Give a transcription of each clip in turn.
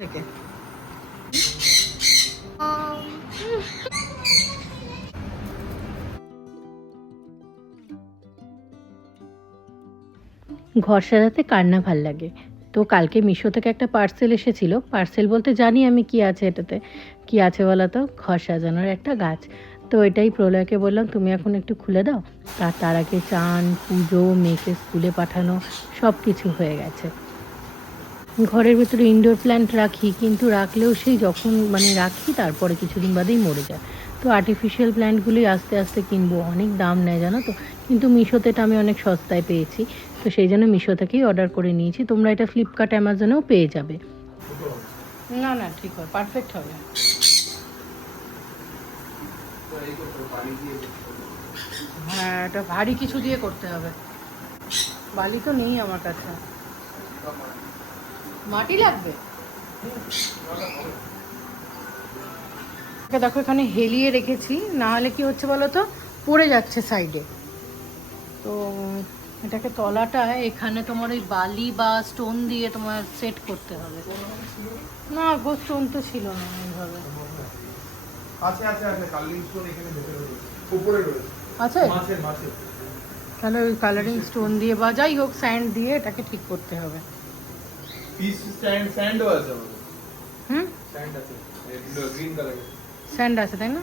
থেকে ঘর সাজাতে কার না ভাল লাগে। তো কালকে মিশো থেকে একটা পার্সেল এসেছিল। পার্সেল বলতে জানি আমি কি আছে এটাতে, কি আছে বলো তো, ঘর সাজানোর একটা গাছ। তো এটাই প্রলয়কে বললাম তুমি এখন একটু খুলে দাও। আর তার আগে চান, পুজো, মেয়েকে স্কুলে পাঠানো সব কিছু হয়ে গেছে। ঘরের ভেতরে ইনডোর প্ল্যান্ট রাখি, কিন্তু রাখলেও সেই যখন রাখি তারপরে কিছুদিন বাদেই মরে যায়। তো আর্টিফিশিয়াল প্ল্যান্টগুলোই আস্তে আস্তে কিনবো, অনেক দাম নেয় জানো তো। কিন্তু মিশোতে এটা আমি অনেক সস্তায় পেয়েছি, তো সেই জন্য মিশো থেকেই অর্ডার করে নিয়েছি। তোমরা এটা ফ্লিপকার্ট, অ্যামাজনেও পেয়ে যাবে। না না, ঠিক হবে, পারফেক্ট হবে। হ্যাঁ, এটা ভারী কিছু দিয়ে করতে হবে। বালি তো নেই আমার কাছে। মাটি লাগবে। দেখো এখানে হেলিয়ে রেখেছি, না হলে কি হচ্ছে বলো তো, পড়ে যাচ্ছে সাইডে। তো এটাকে তলাটা এখানে তোমার ওই বালি বা স্টোন দিয়ে তোমার সেট করতে হবে। না গো, স্টোন তো ছিল না এইভাবে। আছে আছে আছে, কালিং স্টোন এখানে ভেতরে রয়েছে, উপরে রয়েছে। আছে মাছে তাহলে ওই কালারিং স্টোন দিয়ে বা যাই হোক স্যান্ড দিয়ে এটাকে ঠিক করতে হবে। পিস স্যান্ডও আছে আমাদের। হুম, স্যান্ড আছে, গ্রিন কালারের স্যান্ড আছে তাই না?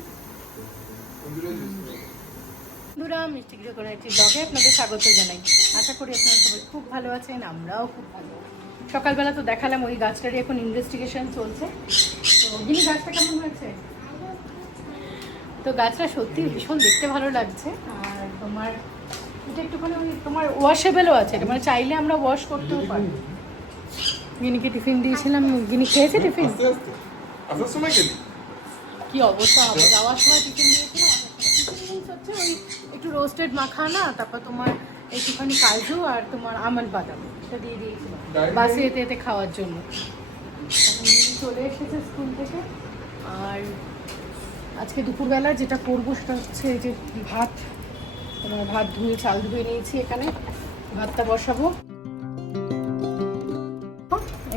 ওগুলো ইউজ করতে হবে। বন্ধুরা, মিষ্টি গৃহ করে একটি ব্লগে আপনাদের স্বাগত জানাই। আশা করি আপনারা সবাই খুব ভালো আছেন, আমরাও খুব ভালো। সকালবেলা তো দেখালাম ওই গাছটারই এখন ইনভেস্টিগেশন চলছে। তো গিনি, গাছটা কেমন হয়েছে? তো গাছটা সত্যি ভীষণ দেখতে ভালো লাগছে। আর তোমার এটা একটুখানি ওই তোমার ওয়াশেবেলও আছে, এটা মানে চাইলে আমরা ওয়াশ করতেও পারি। গিনিকে টিফিন দিয়েছিলাম, গিনি খেয়েছে টিফিন? আসার সময় গেলি কি অবস্থা হবে, যাওয়ার সময় টিফিন দিয়েছিলাম। টিফিন হচ্ছে ওই একটু রোস্টেড মাখানা, তারপর তোমার একটুখানি কাজু আর তোমার আমন্ড বাদাম, এটা দিয়ে দিয়েছিলাম বাসে এতে এতে খাওয়ার জন্য। এখন গিনি চলে এসেছে স্কুল থেকে। আর আজকে দুপুরবেলা যেটা করবো সেটা হচ্ছে এই যে ভাত, তোমার ভাত ধুয়ে চাল ধুয়ে নিয়েছি, এখানে ভাতটা বসাবো।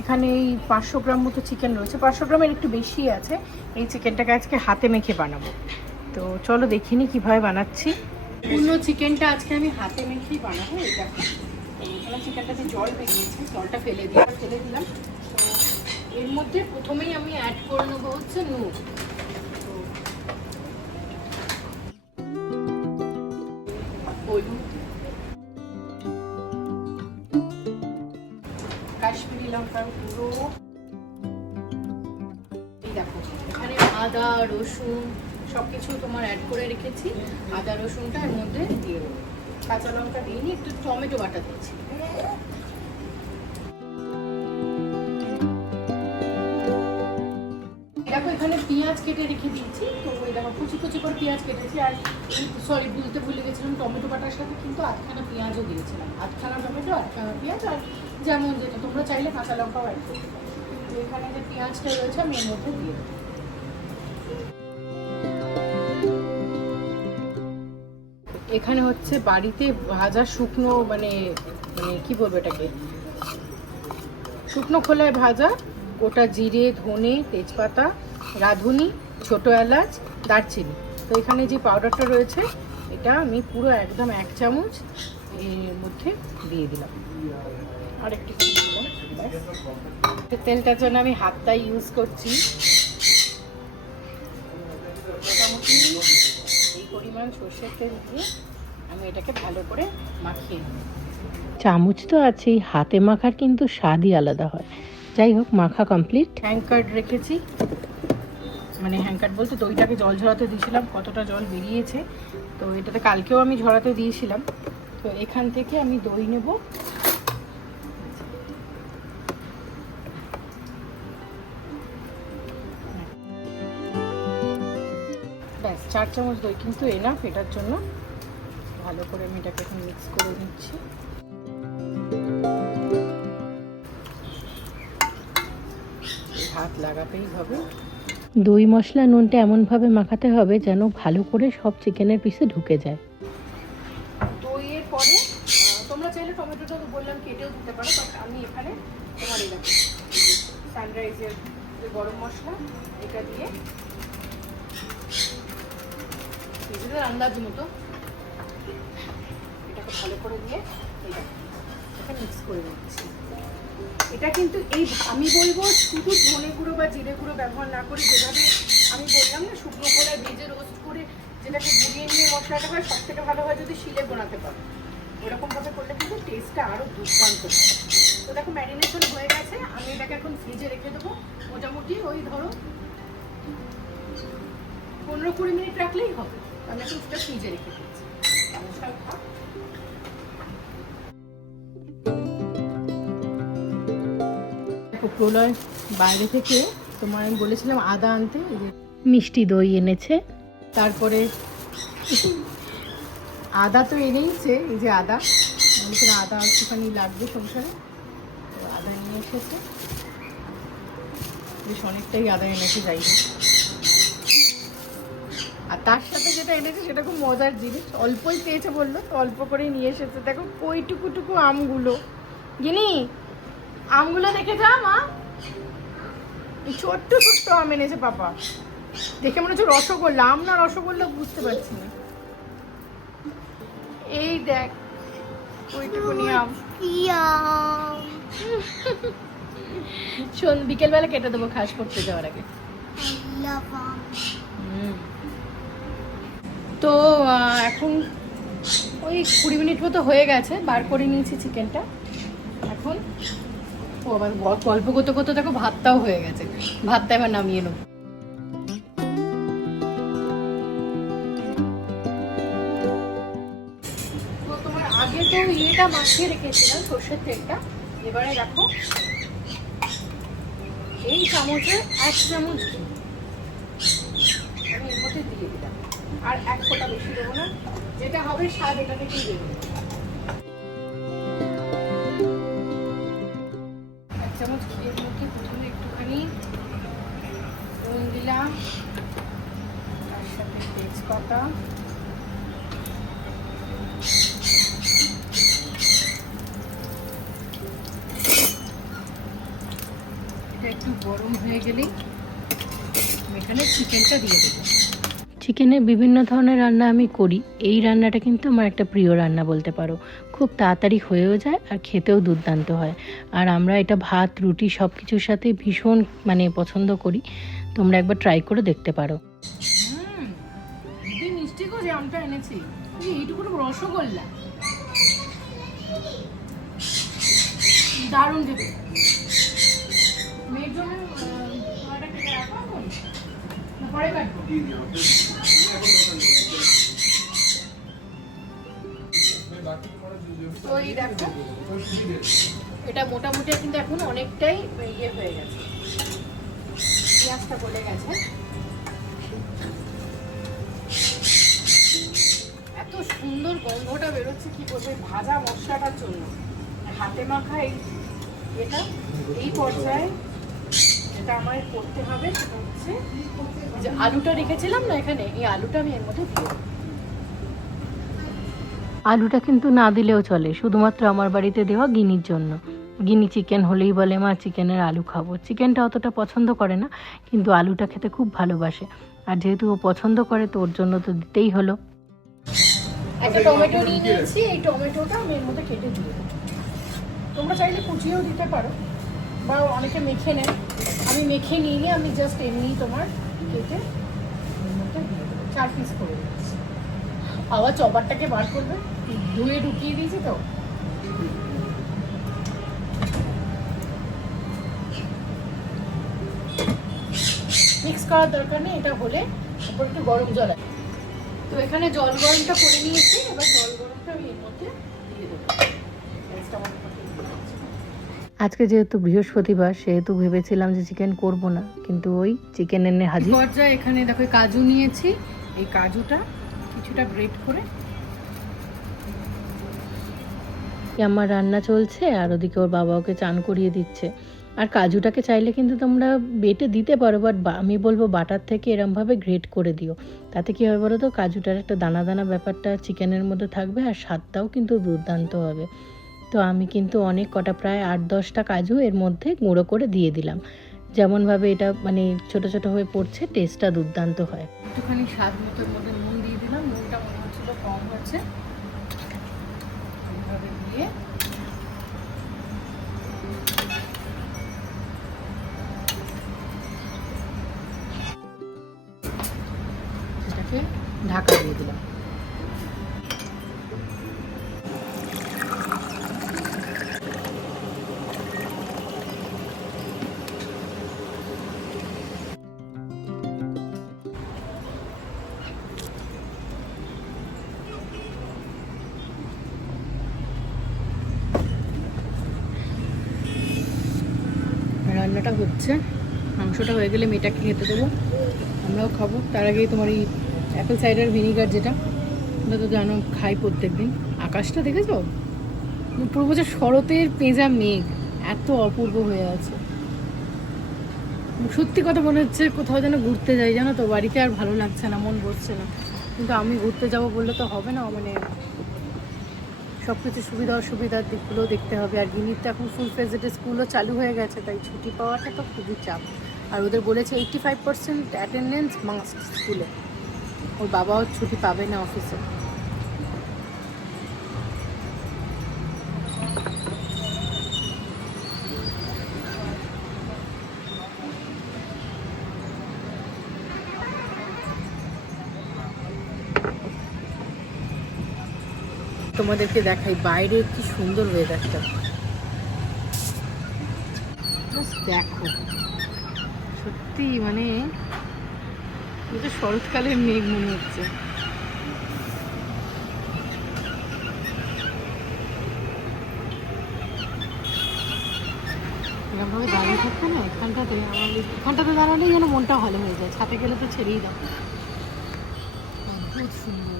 এখানে এই 500 গ্রাম মতো চিকেন রয়েছে, 500 গ্রামের একটু বেশি আছে। এই চিকেনটাকে আজকে হাতে মেখে বানাবো। তো চলো দেখিনি কিভাবে বানাচ্ছি। পূর্ণ চিকেনটা আজকে আমি হাতে মেখেই বানাবো। এই দেখো, এখানে চিকেনটাতে জল বেরিয়েছে, জলটা ফেলে দিলাম। তো এর মধ্যে প্রথমেই আমি অ্যাড করে নেবো হচ্ছে নুন। হলুদ, কাশ্মীরি লঙ্কার গুঁড়ো, এই দেখো এখানে আদা রসুন সবকিছু তোমার অ্যাড করে রেখেছি। আদা রসুনটা এর মধ্যে দিয়ে দেবো, কাঁচা লঙ্কা দিইনি, একটু টমেটো বাটা দিয়েছি। দেখো এখানে পেঁয়াজ কেটে রেখে দিয়েছি। তো ওই দেখো কুচি কুচি করে পেঁয়াজ কেটেছি। আর সরি, বলতে ভুলে গেছিলাম, টমেটো বাটার সাথে কিন্তু আধখানা পেঁয়াজও দিয়েছিলাম, আধখানা টমেটো আধখানা পেঁয়াজ। আর যেমন যেটা তোমরা চাইলে কাঁচা লঙ্কাও অ্যাড করতে পারো। তো এখানে যে পেঁয়াজটা রয়েছে আমি এর মধ্যে দিয়ে দেবো। এখানে হচ্ছে বাড়িতে ভাজা শুকনো মানে কি বলবো এটাকে, শুকনো খোলায় ভাজা গোটা জিরে, ধনে, তেজপাতা, রাঁধুনি, ছোটো এলাচ, দারচিনি। তো এখানে যে পাউডারটা রয়েছে এটা আমি পুরো একদম 1 চামচ এর মধ্যে দিয়ে দিলাম। আর একটু দিলাম। তেলটার জন্য আমি হাতটা ইউজ করছি। মোটামুটি এই পরিমাণ সর্ষের তেল দিয়ে আমি এটাকে ভালো করে মাখিয়ে নেব। চামচ তো আছেই, হাতে মাখার কিন্তু স্বাদই আলাদা হয়। যাই হোক, মাখা কমপ্লিট। হ্যাঙ্কার রেখেছি, মানে হ্যাঙ্কার বলতে দইটাকে জল ঝরাতে দিয়েছিলাম, কতটা জল বেরিয়েছে। তো এটাতে কালকেও আমি ঝরাতে দিয়েছিলাম। তো এখান থেকে আমি দই নেব। ব্যাস 4 চামচ দই কিন্তু এনাফ এটার জন্য। ভালো করে আমি এটাকে এখন মিক্স করে নিচ্ছি। হাত লাগাতেই হবে। দই মশলা নুনটা এমনভাবে মাখাতে হবে যেন ভালো করে সব চিকেনের পিসে ঢুকে যায়। দইয়ের পরে তোমরা চাইলে টমেটোটা বললাম কেটেও দিতে পারো, বাট আমি এখানে তোমার এই সানরাইজের যে গরম মশলা, এটা দিয়ে নিজেদের আন্দাজ মতো এটাকে ভালো করে দিয়ে এটা মিক্স করে দিচ্ছি। এটা কিন্তু আমি বলবো শুধু ধনে গুঁড়ো বা জিরে গুঁড়ো ব্যবহার না করে, যেভাবে আমি বললাম না শুকনো খোলায় ভেজে রোস্ট করে যেটাকে গুঁড়িয়ে নিয়ে মশলাটা হয়, সব থেকে ভালো হয় যদি শিলে বোনাতে পারো। ওরকমভাবে করলে কিন্তু টেস্টটা আরও দুর্দান্ত হয়। তো দেখো ম্যারিনেশন হয়ে গেছে, আমি এটাকে এখন ফ্রিজে রেখে দেবো। মোটামুটি ওই ধরো 15-20 মিনিট রাখলেই হবে। আমি এখন সেটা ফ্রিজে রেখে দিচ্ছি। প্রলয় বাইরে থেকে তোমার আমি বলেছিলাম আদা আনতে, মিষ্টি দই এনেছে। তারপরে আদা তো এনেইছে, এই যে আদা, বলেছিলাম আদা একটুখানি লাগবে সংসারে, তো আদা নিয়ে এসেছে। বেশ অনেকটাই আদা এনেছে, যাই হোক। আর তার সাথে যেটা এনেছে সেটা খুব মজার জিনিস, অল্পই পেয়েছে বললো, তো অল্প করেই নিয়ে এসেছে। দেখো কইটুকু আমগুলো, গিনি আমগুলো দেখে যা মা, ছোট্ট ছোট্ট আম এনেছে পাপা। দেখে মনে হচ্ছে রসগোল্লা, আম না রসগোল্লা বুঝতে পারছি না। এই দেখ ওইটুকুনি আম, শোন বিকেলবেলা কেটে দেবো খাস করতে যাওয়ার আগে। তো এখন ওই 20 মিনিট মতো হয়ে গেছে, বার করে নিয়েছি চিকেনটা। এখন ও আবার গল্প করতে করতে দেখো ভাতটাও হয়ে গেছে, ভাতটা এবার নামিয়ে নেবো। তো তোমার আগে তো ইয়েটা মাখিয়ে রেখেছিলাম, সর্ষের তেলটা। এবারে দেখো এই চামচে 1 চামচ ঘি আমি এর মধ্যে দিয়ে দিলাম, আর 1 ফোঁটা বেশি দেবো না, যেটা হবে স্বাদ এটা থেকেই দেবো। 1 চামচ ঘিয়ের মধ্যে প্রথমে একটুখানি নুন দিলাম, তার সাথে তেজপাতা, এটা একটু গরম হয়ে গেলেই এখানে চিকেনটা দিয়ে দেবো। চিকেনের বিভিন্ন ধরনের রান্না আমি করি, এই রান্নাটা কিন্তু আমার একটা প্রিয় রান্না বলতে পারো। খুব তাড়াতাড়ি হয়েও যায় আর খেতেও দুর্দান্ত হয়। আর আমরা এটা ভাত রুটি সব কিছুর সাথে ভীষণ পছন্দ করি। তোমরা একবার ট্রাই করে দেখতে পারো। মিষ্টি গো যে আমটা এনেছি, এইটুকু রসগোল্লা দারুণ খেতে। মেয়ের জন্য পরে কাটবো। তো এই দেখো এটা মোটামুটি কিন্তু এখন অনেকটাই ইয়ে হয়ে গেছে, পেঁয়াজটা গলে গেছে। এত সুন্দর গন্ধটা বেরোচ্ছে কি বলবো ভাজা মশলাটার জন্য। হাতে মাখা এটা এই পর্যায়ে যেটা আমার করতে হবে সেটা হচ্ছে যে আলুটা রেখেছিলাম না এখানে, এই আলুটা আমি এর মধ্যে দিয়ে দেবো। আলুটা কিন্তু না দিলেও চলে, শুধুমাত্র আমার বাড়িতে দেওয়া গিনির জন্য। গিনি চিকেন হলেই বলে মা চিকেনের আলু খাবো। চিকেনটা অতটা পছন্দ করে না, কিন্তু আলুটা খেতে খুব ভালোবাসে। আর যেহেতু ও পছন্দ করে তো ওর জন্য তো দিতেই হলো। একটা টমেটো নিয়ে নিয়েছি, এই টমেটোটা আমি এর মধ্যে কেটে দিয়ে দেবো। তোমরা চাইলে কুচিয়েও দিতে পারো বা অনেকে মেখে নেয়, আমি মেখে নিয়ে আমি জাস্ট এমনি তোমার কেটে এর মধ্যে দিয়ে দেবো। 4 পিস করে দিচ্ছি। আবার চপারটাকে বার করবে, ধুয়ে ঢুকিয়ে দিয়েছি তো। মিক্স করার দরকার নেই, এটা হলে তারপর একটু গরম জল আছে। তো এখানে জল গরমটা করে নিয়েছি, এবার জল গরমটা আমি এর মধ্যে দিয়ে দেবো। আজকে যেহেতু বৃহস্পতিবার সেহেতু ভেবেছিলাম যে চিকেন করব না, কিন্তু ওই চিকেন এনে হাজির। পর্যায়ে এখানে দেখো কাজু নিয়েছি, এই কাজুটা কিছুটা গ্রেট করে আমার রান্না চলছে, আর ওদিকে ওর বাবা ওকে চান করিয়ে দিচ্ছে। আর কাজুটাকে চাইলে কিন্তু তোমরা বেটে দিতে পারো, বাট আমি বলবো বাটার থেকে এরমভাবে গ্রেট করে দিও। তাতে কী হবে বলো তো, কাজুটার একটা দানা দানা ব্যাপারটা চিকেনের মধ্যে থাকবে আর স্বাদটাও কিন্তু দুর্দান্ত হবে। তো আমি কিন্তু অনেক কটা প্রায় 8-10টা কাজু এর মধ্যে গুঁড়ো করে দিয়ে দিলাম। যেমনভাবে এটা মানে ছোট ছোট হয়ে পড়ছে, টেস্টটা দুর্দান্ত হয়। একটুখানি স্বাদ মতোর মধ্যে নুন দিয়ে দিলাম, নুনটা মনে হচ্ছিল কম হয়েছে, এইভাবে দিয়ে এটাকে ঢাকা দিয়ে দিলাম। রান্নাটা হচ্ছে, মাংসটা হয়ে গেলে মেয়েটাকে খেতে দেবো, আমরাও খাবো। তার আগেই তোমার এই অ্যাপেল সাইডার ভিনিগার যেটা, ওটা তো জানো খাই প্রত্যেক দিন। আকাশটা দেখেছো, পুরো বছর শরতের পেঁজা মেঘ, এত অপূর্ব হয়ে আছে। সত্যি কথা মনে হচ্ছে কোথাও যেন ঘুরতে যাই, জানো তো, বাড়িতে আর ভালো লাগছে না, মন বসছে না। কিন্তু আমি ঘুরতে যাব বললে তো হবে না, মানে সব কিছু সুবিধা অসুবিধার দিকগুলো দেখতে হবে। আর গিনির তো এখন ফুল ফেজেডে স্কুলও চালু হয়ে গেছে, তাই ছুটি পাওয়াটা তো খুবই চাপ। আর ওদের বলেছে 85% অ্যাটেন্ডেন্স মাস্ট স্কুলে, ওর বাবাও ছুটি পাবে না অফিসে। তোমাদেরকে দেখাই বাইরে কি সুন্দর ওয়েদারটা, দেখো সত্যি মানে এটা শরৎকালের মেঘ মনে হচ্ছে। এরকমভাবে দাঁড়িয়ে থাকতে না এখানটাতে দাঁড়ালেই যেন মনটা ভালো হয়ে যায়। ছাদে গেলে তো ছেড়েই দাও, অদ্ভুত সুন্দর।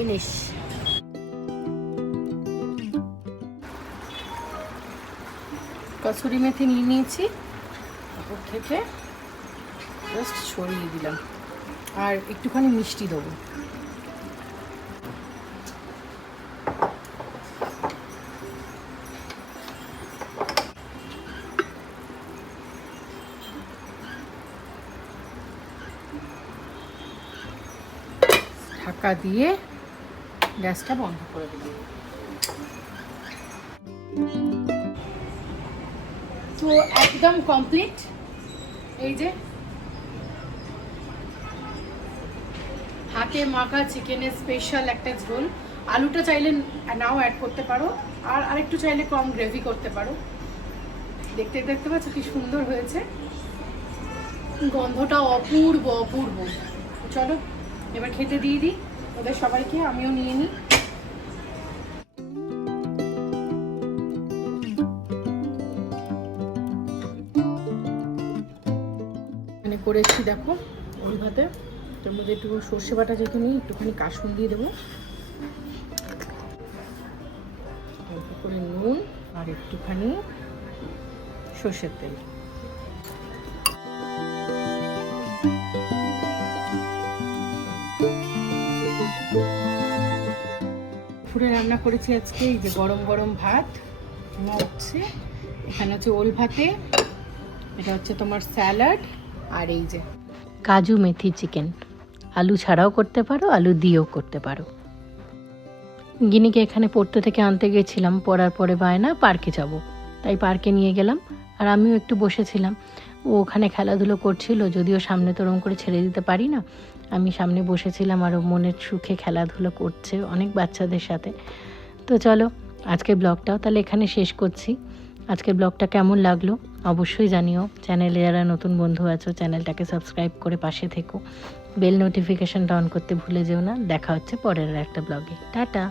ফিনিশ। কসুরি মেথি নিয়ে নিয়েছি, উপর থেকে জাস্ট ছড়িয়ে দিলাম, আর একটুখানি মিষ্টি দেবো। ঢাকা দিয়ে গ্যাসটা বন্ধ করে দিলাম। তো একদম কমপ্লিট। এই যে হাতে মাখা চিকেনের স্পেশাল একটা ঝোল। আলুটা চাইলে নাও অ্যাড করতে পারো, আর আরেকটু চাইলে কম গ্রেভি করতে পারো। দেখতে দেখতে পাচ্ছ কি সুন্দর হয়েছে, গন্ধটা অপূর্ব অপূর্ব। চলো এবার খেতে দিয়ে দিই ওদের সবাইকে, আমিও নিয়ে নিই। মানে করেছি দেখো ওই ভাতে, তার মধ্যে একটু সর্ষে বাটা যেহেতু নিই, একটুখানি কাসুন দিয়ে দেবো, অল্প করে নুন আর একটুখানি সর্ষের তেল। দুপুরে রান্না করেছি আজকে এই যে গরম গরম ভাত হচ্ছে, এখানে হচ্ছে ওল ভাতে, এটা হচ্ছে তোমার স্যালাড, আর এই যে কাজু মেথি চিকেন। আলু ছাড়াও করতে পারো, আলু দিয়েও করতে পারো। গিনিকে এখানে পড়তে থেকে আনতে গেছিলাম, পড়ার পরে বায়না পার্কে যাব, তাই পার্কে নিয়ে গেলাম। আর আমিও একটু বসেছিলাম, ও ওখানে খেলাধুলো করছিল, যদিও সামনে তো ওরম করে ছেড়ে দিতে পারি না। আমি সামনে বসেছিলাম আর ও মনের সুখে খেলাধুলো করছে অনেক বাচ্চাদের সাথে। তো চলো আজকের ব্লগটাও তাহলে এখানে শেষ করছি। আজকের ব্লগটা কেমন লাগলো অবশ্যই জানিও। চ্যানেলে যারা নতুন বন্ধু আছো চ্যানেলটাকে সাবস্ক্রাইব করে পাশে থেকো, বেল নোটিফিকেশনটা অন করতে ভুলে যেও না। দেখা হচ্ছে পরের একটা ব্লগে। টাটা।